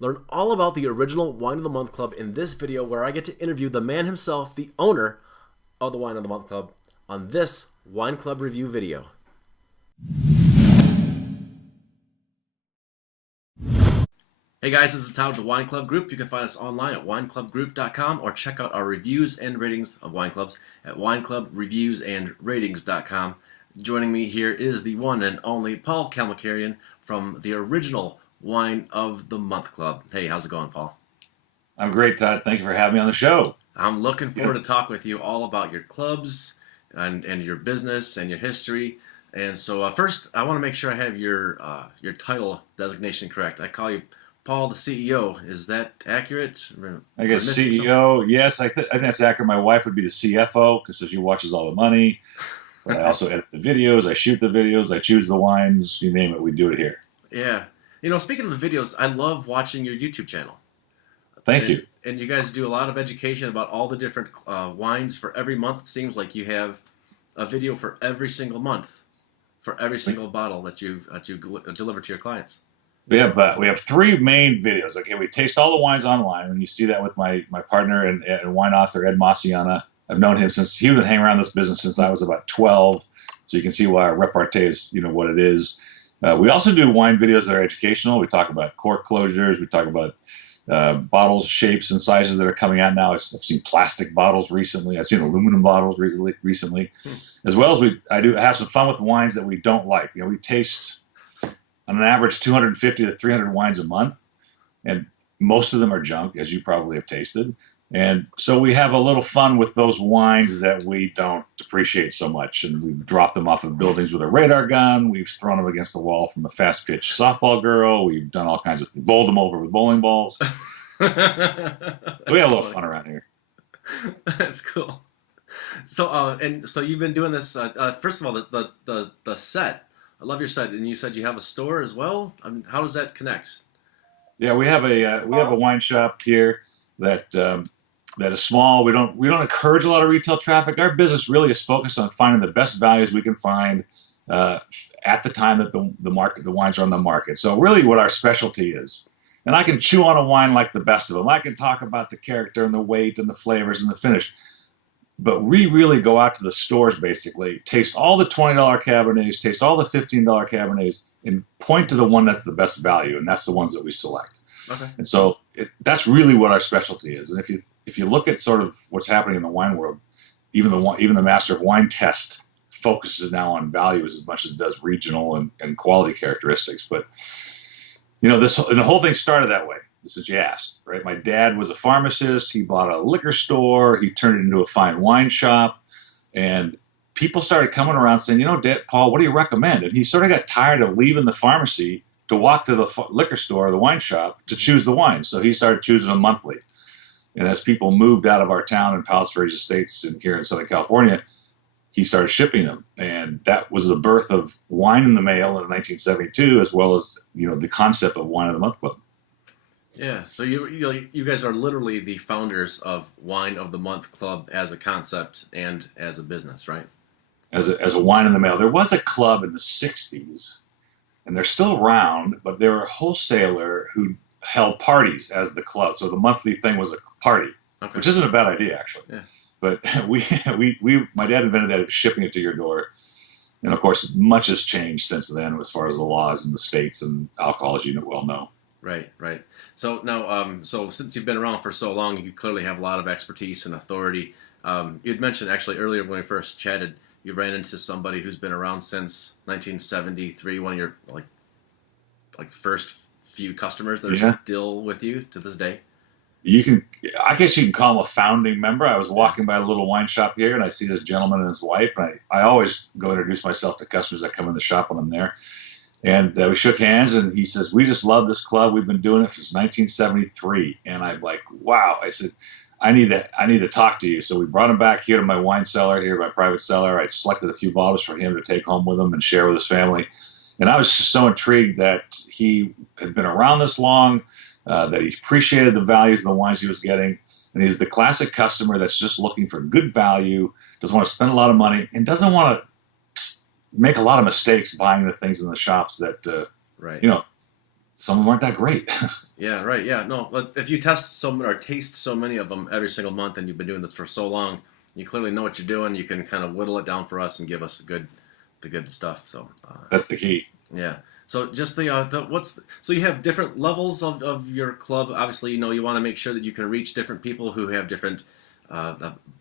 Learn all about the original Wine of the Month Club in this video where I get to interview the man himself, the owner of the Wine of the Month Club, on this Wine Club review video. Hey guys, this is Todd with the Wine Club Group. You can find us online at wineclubgroup.com or check out our reviews and ratings of wine clubs at wineclubreviewsandratings.com. Joining me here is the one and only Paul Kalemkiarian from the original Wine of the Month Club. Hey, how's it going, Paul? I'm great, Todd. Thank you for having me on the show. I'm looking forward to talk with you all about your clubs and your business and your history. And so first, I want to make sure I have your title designation correct. I call you Paul, the CEO. Is that accurate? I guess CEO, yes, I think that's accurate. My wife would be the CFO because she watches all the money. But I also edit the videos, I shoot the videos, I choose the wines, you name it, we do it here. Yeah. You know, speaking of the videos, I love watching your YouTube channel. Thank you. And you guys do a lot of education about all the different wines for every month. It seems like you have a video for every single month, for every single bottle that you deliver to your clients. We have three main videos. Okay, we taste all the wines online, and you see that with my partner and wine author Ed Massiana. I've known him since he was hanging around this business since I was about 12, so you can see why our repartee is what it is. We also do wine videos that are educational. We talk about cork closures. We talk about bottles, shapes, and sizes that are coming out now. I've seen plastic bottles recently. I've seen aluminum bottles recently, as well as I do have some fun with wines that we don't like. We taste on an average 250 to 300 wines a month, and most of them are junk, as you probably have tasted. And so we have a little fun with those wines that we don't appreciate so much, and we've dropped them off of buildings with a radar gun. We've thrown them against the wall from a fast-pitch softball girl. We've done all kinds of things, bowled them over with bowling balls. We have a little fun around here. That's cool. So and so you've been doing this. First of all, the set. I love your set, and you said you have a store as well. I mean, how does that connect? Yeah, we have a wine shop here that is small. We don't encourage a lot of retail traffic. Our business really is focused on finding the best values we can find at the time that the wines are on the market. So really, what our specialty is, and I can chew on a wine like the best of them. I can talk about the character and the weight and the flavors and the finish. But we really go out to the stores, basically, taste all the $20 Cabernets, taste all the $15 Cabernets, and point to the one that's the best value, and that's the ones that we select. Okay. And so that's really what our specialty is. And if you look at sort of what's happening in the wine world, even the Master of Wine test focuses now on values as much as it does regional and quality characteristics. But and the whole thing started that way. Since you asked, right? My dad was a pharmacist. He bought a liquor store. He turned it into a fine wine shop. And people started coming around saying, Dad, Paul, what do you recommend? And he sort of got tired of leaving the pharmacy to walk to the liquor store or the wine shop to choose the wine. So he started choosing them monthly. And as people moved out of our town in Palos Verdes Estates here in Southern California, he started shipping them. And that was the birth of Wine in the Mail in 1972, as well as, the concept of Wine of the Month Club. Yeah, so you guys are literally the founders of Wine of the Month Club as a concept and as a business, right? As a Wine in the Mail. There was a club in the 60s, and they're still around, but they were a wholesaler who held parties as the club. So the monthly thing was a party, which isn't a bad idea, actually. Yeah. But my dad invented that, shipping it to your door. And, of course, much has changed since then as far as the laws in the states and alcohol, as you well know. Right. So now, so since you've been around for so long, you clearly have a lot of expertise and authority. You'd mentioned actually earlier when we first chatted, you ran into somebody who's been around since 1973, one of your like first few customers that are still with you to this day. I guess you can call him a founding member. I was walking by a little wine shop here, and I see this gentleman and his wife, and I always go introduce myself to customers that come in the shop when I'm there. And we shook hands, and he says, "We just love this club. We've been doing it since 1973." And I'm like, "Wow!" I said, "I need to talk to you." So we brought him back here to my wine cellar, my private cellar. I selected a few bottles for him to take home with him and share with his family. And I was just so intrigued that he had been around this long, that he appreciated the values of the wines he was getting, and he's the classic customer that's just looking for good value, doesn't want to spend a lot of money, and doesn't want to make a lot of mistakes buying the things in the shops that, some of them aren't that great. Yeah, right. Yeah, no. But if you test so or taste so many of them every single month, and you've been doing this for so long, you clearly know what you're doing. You can kind of whittle it down for us and give us the good stuff. So That's the key. yeah. So just so you have different levels of your club. Obviously, you know you want to make sure that you can reach different people who have different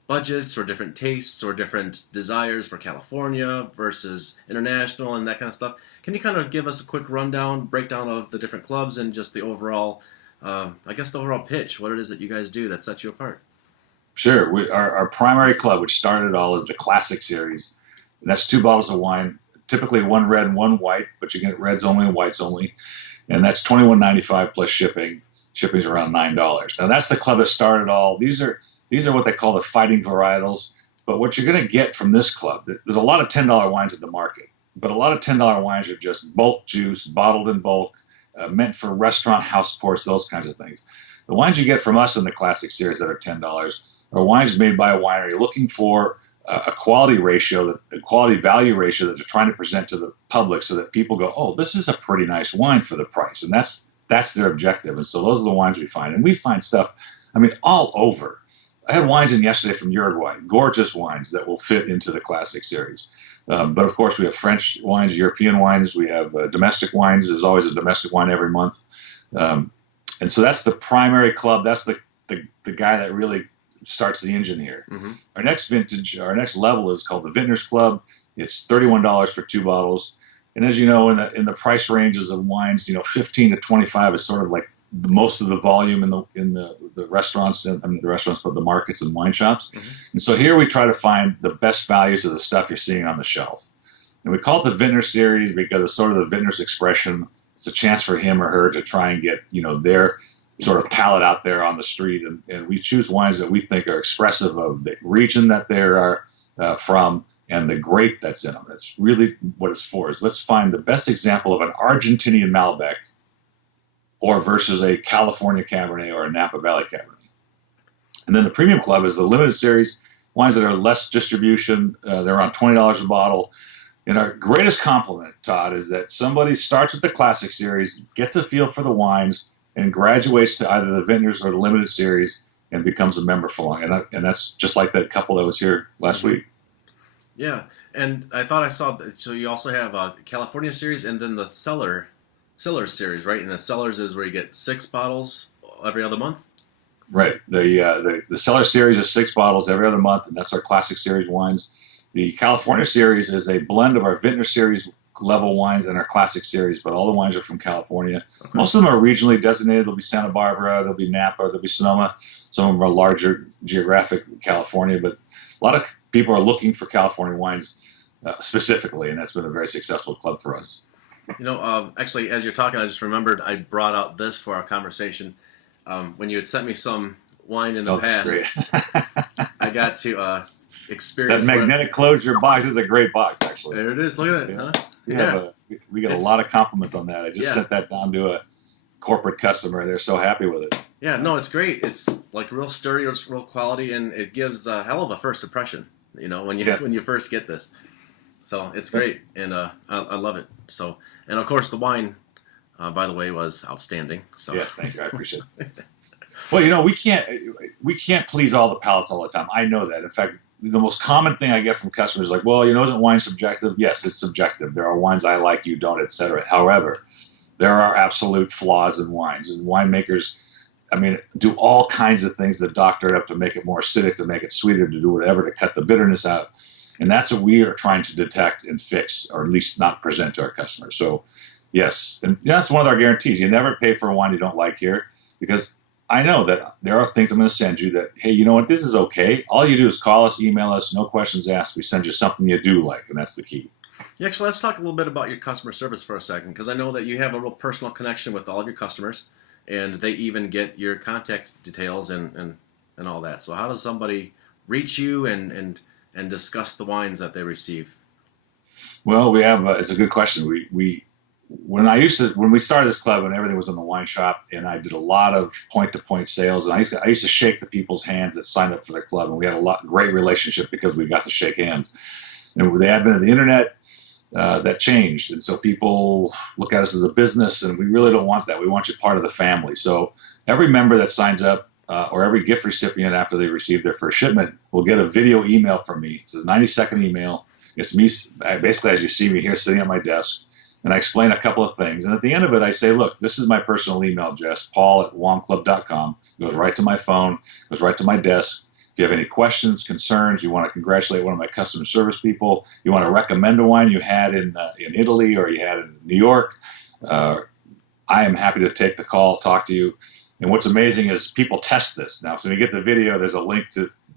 budgets or different tastes or different desires for California versus international and that kind of stuff. Can you kind of give us a quick breakdown of the different clubs and just the overall, I guess the overall pitch, what it is that you guys do that sets you apart? Sure. Our primary club, which started it all, is the Classic Series. And that's 2 bottles of wine, typically one red and one white, but you get reds only and whites only. And that's $21.95 plus shipping. Shipping's around $9. Now that's the club that started all. These are what they call the fighting varietals. But what you're going to get from this club, there's a lot of $10 wines at the market, but a lot of $10 wines are just bulk juice, bottled in bulk, meant for restaurant house pours, those kinds of things. The wines you get from us in the Classic Series that are $10 are wines made by a winery looking for a quality ratio, a quality value ratio that they're trying to present to the public, so that people go, "Oh, this is a pretty nice wine for the price," and that's their objective. And so those are the wines we find, and we find stuff, I mean, all over. I had wines in yesterday from Uruguay, gorgeous wines that will fit into the Classic Series. But of course, we have French wines, European wines, we have domestic wines. There's always a domestic wine every month. And so that's the primary club. That's the guy that really starts the engine here. Mm-hmm. Our next level is called the Vintners Club. It's $31 for 2 bottles. And as you know, in the price ranges of wines, 15 to 25 is sort of like most of the volume in the restaurants, but the markets and wine shops. Mm-hmm. And so here we try to find the best values of the stuff you're seeing on the shelf. And we call it the Vintners Series because it's sort of the vintner's expression. It's a chance for him or her to try and get, their sort of palate out there on the street. And we choose wines that we think are expressive of the region that they are from and the grape that's in them. That's really what it's for. Is let's find the best example of an Argentinian Malbec or versus a California Cabernet or a Napa Valley Cabernet. And then the Premium Club is the limited series, wines that are less distribution. They're around $20 a bottle. And our greatest compliment, Todd, is that somebody starts with the Classic Series, gets a feel for the wines, and graduates to either the Vintners or the limited series and becomes a member for long. And that's just like that couple that was here last week. Yeah, and I thought I saw, so you also have a California series and then the Cellars series, right? And the Cellars is where you get 6 bottles every other month? Right. The Cellars series is 6 bottles every other month, and that's our Classic Series wines. The California series is a blend of our Vintner Series level wines and our Classic Series, but all the wines are from California. Okay. Most of them are regionally designated. There'll be Santa Barbara, there'll be Napa, there'll be Sonoma. Some of them are larger geographic California, but a lot of people are looking for California wines specifically, and that's been a very successful club for us. Actually, as you're talking, I just remembered I brought out this for our conversation. When you had sent me some wine in the past, I got to experience that magnetic closure box is a great box, actually. There it is. Look at that. Yeah. Huh? Yeah. We get a lot of compliments on that. I just sent that down to a corporate customer. They're so happy with it. Yeah, no, it's great. It's like real sturdy, it's real quality, and it gives a hell of a first impression, when you first get this. So it's great, and I love it. So, and of course the wine, by the way, was outstanding. So yes, thank you. I appreciate it. Well, we can't please all the palates all the time. I know that. In fact, the most common thing I get from customers is like, well, isn't wine subjective? Yes, it's subjective. There are wines I like, you don't, etc. However, there are absolute flaws in wines, and winemakers, do all kinds of things to doctor it up to make it more acidic, to make it sweeter, to do whatever to cut the bitterness out. And that's what we are trying to detect and fix, or at least not present to our customers. So, yes, and that's one of our guarantees. You never pay for a wine you don't like here, because I know that there are things I'm going to send you that, hey, you know what, this is okay. All you do is call us, email us, no questions asked. We send you something you do like, and that's the key. Yeah, actually, let's talk a little bit about your customer service for a second, because I know that you have a real personal connection with all of your customers, and they even get your contact details and all that. So how does somebody reach you and discuss the wines that they receive? Well, we have, it's a good question. When we started this club and everything was in the wine shop, and I did a lot of point-to-point sales, and I used to shake the people's hands that signed up for the club, and we had great relationship because we got to shake hands. And with the advent of the internet, that changed. And so people look at us as a business, and we really don't want that. We want you part of the family. So every member that signs up or every gift recipient after they receive their first shipment will get a video email from me. It's a 90-second email. It's me, basically, as you see me here sitting at my desk, and I explain a couple of things. And at the end of it, I say, look, this is my personal email address, paul@wongclub.com. It goes right to my phone, goes right to my desk. If you have any questions, concerns, you want to congratulate one of my customer service people, you want to recommend a wine you had in Italy or you had in New York, I am happy to take the call, talk to you. And what's amazing is people test this now. So when you get the video, there's a link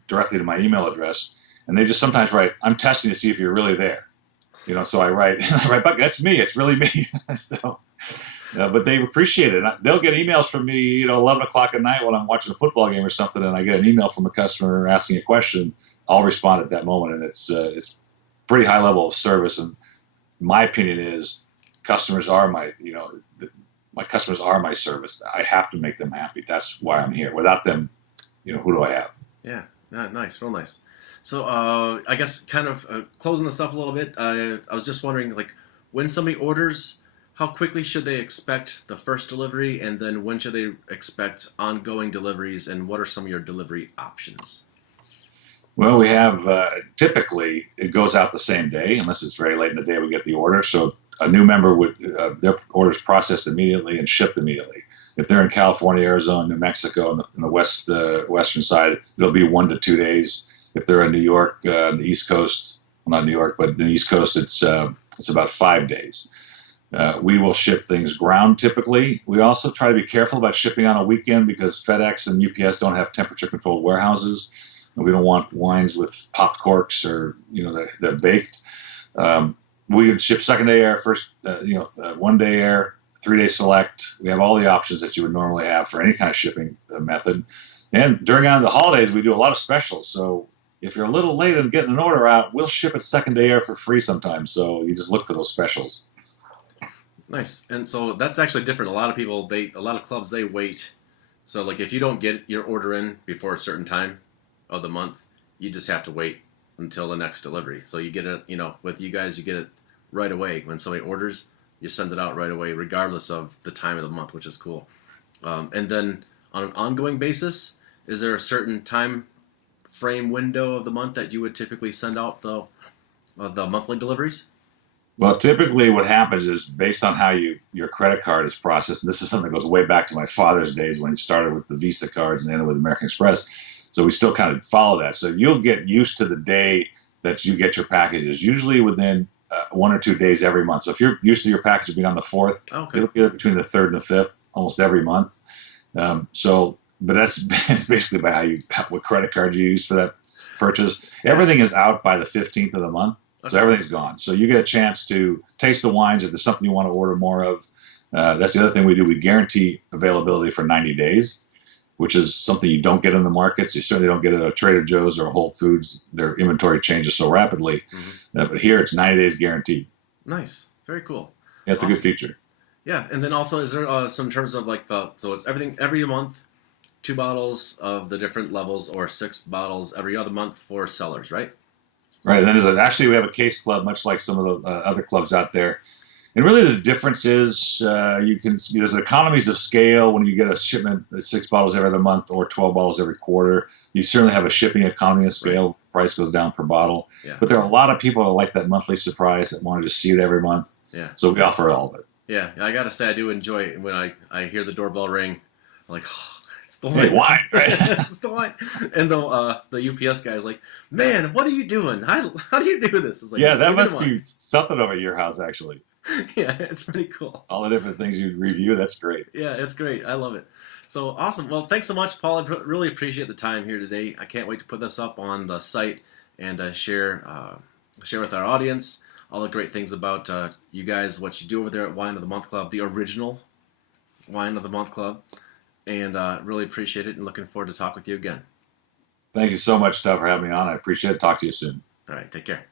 directly to my email address, and they just sometimes write, "I'm testing to see if you're really there." So I write back, "That's me. It's really me." So. But they appreciate it. They'll get emails from me, 11 o'clock at night when I'm watching a football game or something, and I get an email from a customer asking a question. I'll respond at that moment, and it's pretty high level of service. And my opinion is, customers are my customers are my service. I have to make them happy. That's why I'm here. Without them, who do I have? Yeah, nice, real nice. So I guess kind of closing this up a little bit, I was just wondering, like, when somebody orders, how quickly should they expect the first delivery, and then when should they expect ongoing deliveries, and what are some of your delivery options? Well, we have typically it goes out the same day, unless it's very late in the day we get the order. So a new member would their orders processed immediately and shipped immediately. If they're in California, Arizona, New Mexico, in the western side, it'll be 1 to 2 days. If they're in New York, on the East Coast, well, not New York, but the East Coast, it's about 5 days. We will ship things ground typically. We also try to be careful about shipping on a weekend because FedEx and UPS don't have temperature-controlled warehouses. And we don't want wines with popped corks or they're baked. We can ship second-day air, first 1-day air, 3-day select. We have all the options that you would normally have for any kind of shipping method. And during the holidays, we do a lot of specials. So if you're a little late in getting an order out, we'll ship it second-day air for free sometimes. So you just look for those specials. Nice. And so that's actually different. A lot of clubs, they wait. So like if you don't get your order in before a certain time of the month, you just have to wait until the next delivery. So you get it, with you guys, you get it right away. When somebody orders, you send it out right away, regardless of the time of the month, which is cool. And then on an ongoing basis, is there a certain time frame window of the month that you would typically send out the monthly deliveries? Well, typically what happens is based on how your credit card is processed, and this is something that goes way back to my father's days when he started with the Visa cards and ended with American Express. So we still kind of follow that. So you'll get used to the day that you get your packages, usually within 1 or 2 days every month. So if you're used to your package being on the 4th, Okay. it'll be between the 3rd and the 5th almost every month. But that's basically by what credit card you use for that purchase. Everything is out by the 15th of the month. Okay. So everything's gone. So you get a chance to taste the wines if there's something you want to order more of. That's the other thing we do. We guarantee availability for 90 days, which is something you don't get in the markets. You certainly don't get it at a Trader Joe's or a Whole Foods. Their inventory changes so rapidly. Mm-hmm. But here it's 90 days guaranteed. Nice. Very cool. Yeah, it's awesome. A good feature. Yeah, and then also is there some terms of like so it's everything every month, 2 bottles of the different levels or 6 bottles every other month for sellers, right? Right, and then actually we have a case club, much like some of the other clubs out there. And really the difference is there's economies of scale when you get a shipment of 6 bottles every other month or 12 bottles every quarter. You certainly have a shipping economy of scale. Right. Price goes down per bottle. Yeah. But there are a lot of people that like that monthly surprise that want to just see it every month. Yeah. So we offer all of it. Yeah, I got to say I do enjoy it when I hear the doorbell ring. I'm like, oh, it's the wine. Hey, wine, right? It's the wine. And the UPS guy is like, man, what are you doing? How do you do this? It's like, yeah, that must be something over at your house, actually. Yeah, it's pretty cool. All the different things you review, that's great. Yeah, it's great. I love it. So awesome. Well, thanks so much, Paul. I really appreciate the time here today. I can't wait to put this up on the site and share with our audience all the great things about you guys, what you do over there at Wine of the Month Club, the original Wine of the Month Club. And really appreciate it and looking forward to talk with you again. Thank you so much, Todd, for having me on. I appreciate it. Talk to you soon. All right. Take care.